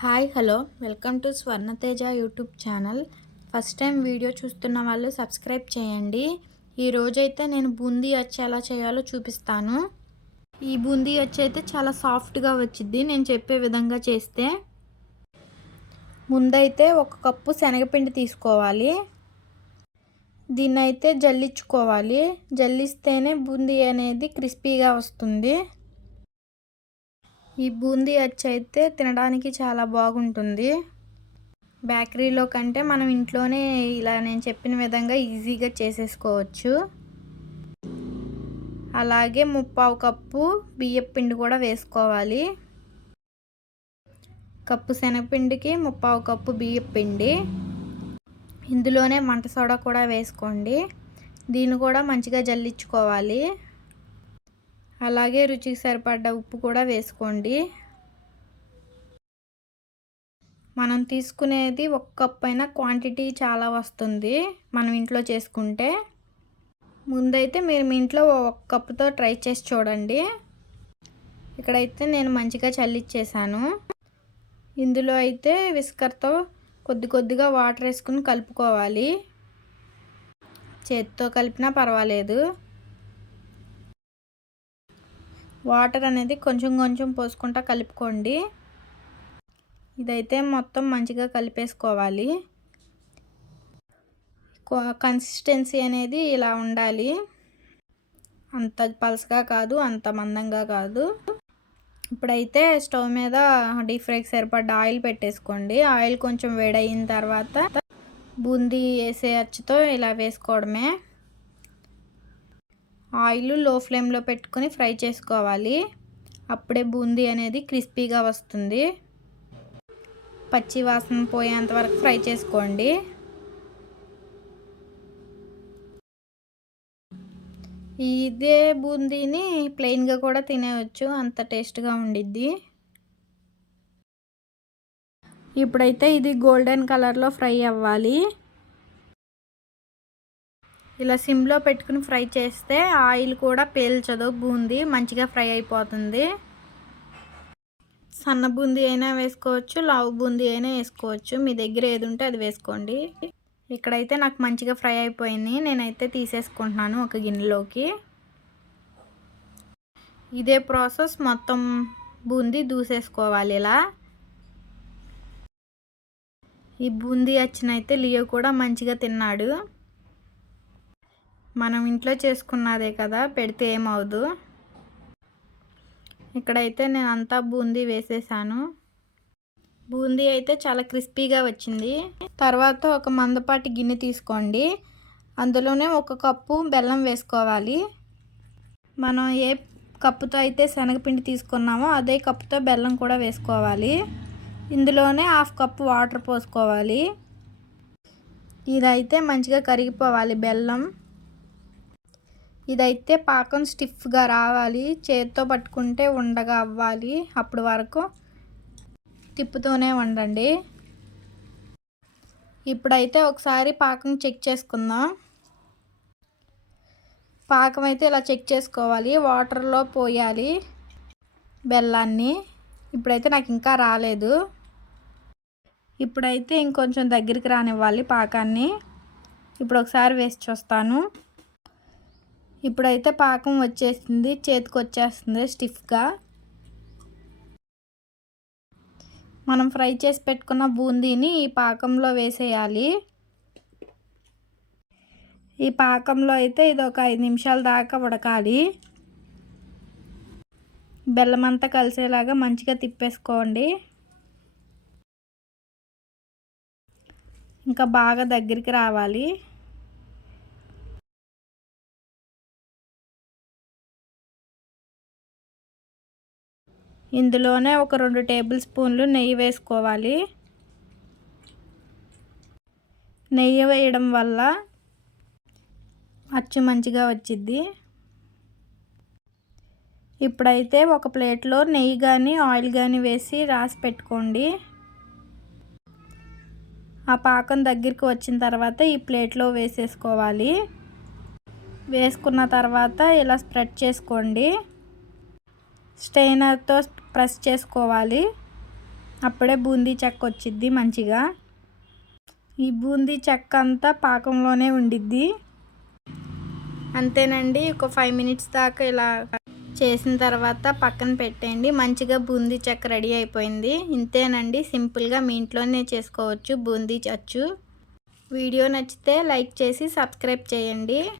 Hi hello welcome to Swarnateja YouTube channel. First time video చూస్తున్న వాళ్ళు subscribe చేయండి. ఈరోజైతే నేను బూందీ అచ్చు ఎలా చేయాలో చూపిస్తాను. ఈ బూందీ అచ్చు అయితే చాలా సాఫ్ట్గా వచ్చింది నేను చెప్పే విధంగా చేస్తే. ముందైతే 1 కప్పు శనగపిండి తీసుకోవాలి. దీన్నైతే జల్లించుకోవాలి. జల్లిస్తేనే బూందీ అనేది క్రిస్పీగా వస్తుంది. ఈ బూందీ అచ్చు అయితే తినడానికి చాలా బాగుంటుంది. బేకరీలో కంటే మనం ఇంట్లోనే ఇలా నేను చెప్పిన విధంగా ఈజీగా చేసేసుకోవచ్చు. అలాగే 3/4 కప్పు బియ్యం పిండి కూడా వేసుకోవాలి. కప్పు శనగపిండికి 3/4 కప్పు బియ్యం పిండి. ఇందులోనే వంట సోడా కూడా వేసుకోండి. దీన్ని కూడా మంచిగా జల్లించుకోవాలి. అలాగే రుచికి సరిపడ్డ ఉప్పు కూడా వేసుకోండి. మనం తీసుకునేది 1 కప్ అయినా క్వాంటిటీ చాలా వస్తుంది మనం ఇంట్లో చేసుకుంటే. ముందైతే మీరు మీ ఇంట్లో 1 కప్పుతో ట్రై చేసి చూడండి. ఇక్కడైతే నేను మంచిగా చల్లించేసాను. ఇందులో అయితే విస్కర్తో కొద్దిగా వాటర్ వేసుకుని కలుపుకోవాలి. చేత్తో కలిపినా పర్వాలేదు. వాటర్ అనేది కొంచెం పోసుకుంటా కలుపుకోండి. ఇదైతే మొత్తం మంచిగా కలిపేసుకోవాలి. కన్సిస్టెన్సీ అనేది ఇలా ఉండాలి. అంత పలసగా కాదు, అంత మందంగా కాదు. ఇప్పుడైతే స్టవ్ మీద డీప్ ఫ్రైకి సరిపడ్డ ఆయిల్ పెట్టేసుకోండి. ఆయిల్ కొంచెం వేడయిన తర్వాత బూందీ వేసే అచ్చుతో ఇలా వేసుకోవడమే. ఆయిల్ లో ఫ్లేమ్లో పెట్టుకొని ఫ్రై చేసుకోవాలి. అప్పుడే బూందీ అనేది క్రిస్పీగా వస్తుంది. పచ్చి వాసన పోయేంత వరకు ఫ్రై చేసుకోండి. ఇదే బూందీని ప్లెయిన్గా కూడా తినేయచ్చు, అంత టేస్ట్గా ఉండిద్ది. ఇప్పుడైతే ఇది గోల్డెన్ కలర్లో ఫ్రై అవ్వాలి. ఇలా సిమ్లో పెట్టుకుని ఫ్రై చేస్తే ఆయిల్ కూడా పీల్చదు, బూందీ మంచిగా ఫ్రై అయిపోతుంది. సన్న బూందీ అయినా వేసుకోవచ్చు, లావు బూందీ అయినా వేసుకోవచ్చు. మీ దగ్గర ఏది ఉంటే అది వేసుకోండి. ఇక్కడైతే నాకు మంచిగా ఫ్రై అయిపోయింది. నేనైతే తీసేసుకుంటున్నాను ఒక గిన్నెలోకి. ఇదే ప్రాసెస్ మొత్తం బూందీ దూసేసుకోవాలి ఇలా. ఈ బూందీ అచ్చినైతే లియో కూడా మంచిగా తిన్నాడు. మనం ఇంట్లో చేసుకున్నదే కదా, పెడితే ఏమవుదు. ఇక్కడైతే నేను అంతా బూందీ వేసేసాను. బూందీ అయితే చాలా క్రిస్పీగా వచ్చింది. తర్వాత ఒక మందపాటి గిన్నె తీసుకోండి. అందులోనే 1 కప్పు బెల్లం వేసుకోవాలి. మనం ఏ కప్పుతో అయితే శనగపిండి తీసుకున్నామో అదే కప్పుతో బెల్లం కూడా వేసుకోవాలి. ఇందులోనే 1/2 కప్పు వాటర్ పోసుకోవాలి. ఇదైతే మంచిగా కరిగిపోవాలి బెల్లం. ఇదైతే పాకం స్టిఫ్గా రావాలి. చేత్తో పట్టుకుంటే ఉండగా అవ్వాలి. అప్పటి వరకు తిప్పుతూనే ఉండండి. ఇప్పుడైతే ఒకసారి పాకం చెక్ చేసుకుందాం. పాకం అయితే ఇలా చెక్ చేసుకోవాలి. వాటర్లో పోయాలి బెల్లాన్ని. ఇప్పుడైతే నాకు ఇంకా రాలేదు. ఇప్పుడైతే ఇంకొంచెం దగ్గరికి రానివ్వాలి పాకాన్ని. ఇప్పుడు ఒకసారి వేసి చూస్తాను. ఇప్పుడైతే పాకం వచ్చేసింది, చేతికి వచ్చేస్తుంది స్టిఫ్గా. మనం ఫ్రై చేసి పెట్టుకున్న బూందీని ఈ పాకంలో వేసేయాలి. ఈ పాకంలో అయితే ఇది ఒక 5 నిమిషాల దాకా ఉడకాలి. బెల్లం అంతా కలిసేలాగా మంచిగా తిప్పేసుకోండి. ఇంకా బాగా దగ్గరికి రావాలి. ఇందులోనే ఒక 2 టేబుల్ స్పూన్లు నెయ్యి వేసుకోవాలి. నెయ్యి వేయడం వల్ల అచ్చు మంచిగా వచ్చిద్ది. ఇప్పుడైతే ఒక ప్లేట్లో నెయ్యి కానీ ఆయిల్ కానీ వేసి రాసి పెట్టుకోండి. ఆ పాకం దగ్గరికి వచ్చిన తర్వాత ఈ ప్లేట్లో వేసేసుకోవాలి. వేసుకున్న తర్వాత ఇలా స్ప్రెడ్ చేసుకోండి. స్ట్రైనర్తో ప్రెస్ చేసుకోవాలి. అప్పుడే బూందీ చెక్క వచ్చిద్ది మంచిగా. ఈ బూందీ చెక్క అంతా పాకంలోనే ఉండిద్ది. అంతేనండి, ఒక 5 మినిట్స్ దాకా ఇలా చేసిన తర్వాత పక్కన పెట్టేయండి. మంచిగా బూందీ చెక్క రెడీ అయిపోయింది. ఇంతేనండి, సింపుల్గా మీ ఇంట్లోనే చేసుకోవచ్చు బూందీ అచ్చు. వీడియో నచ్చితే లైక్ చేసి సబ్స్క్రైబ్ చేయండి.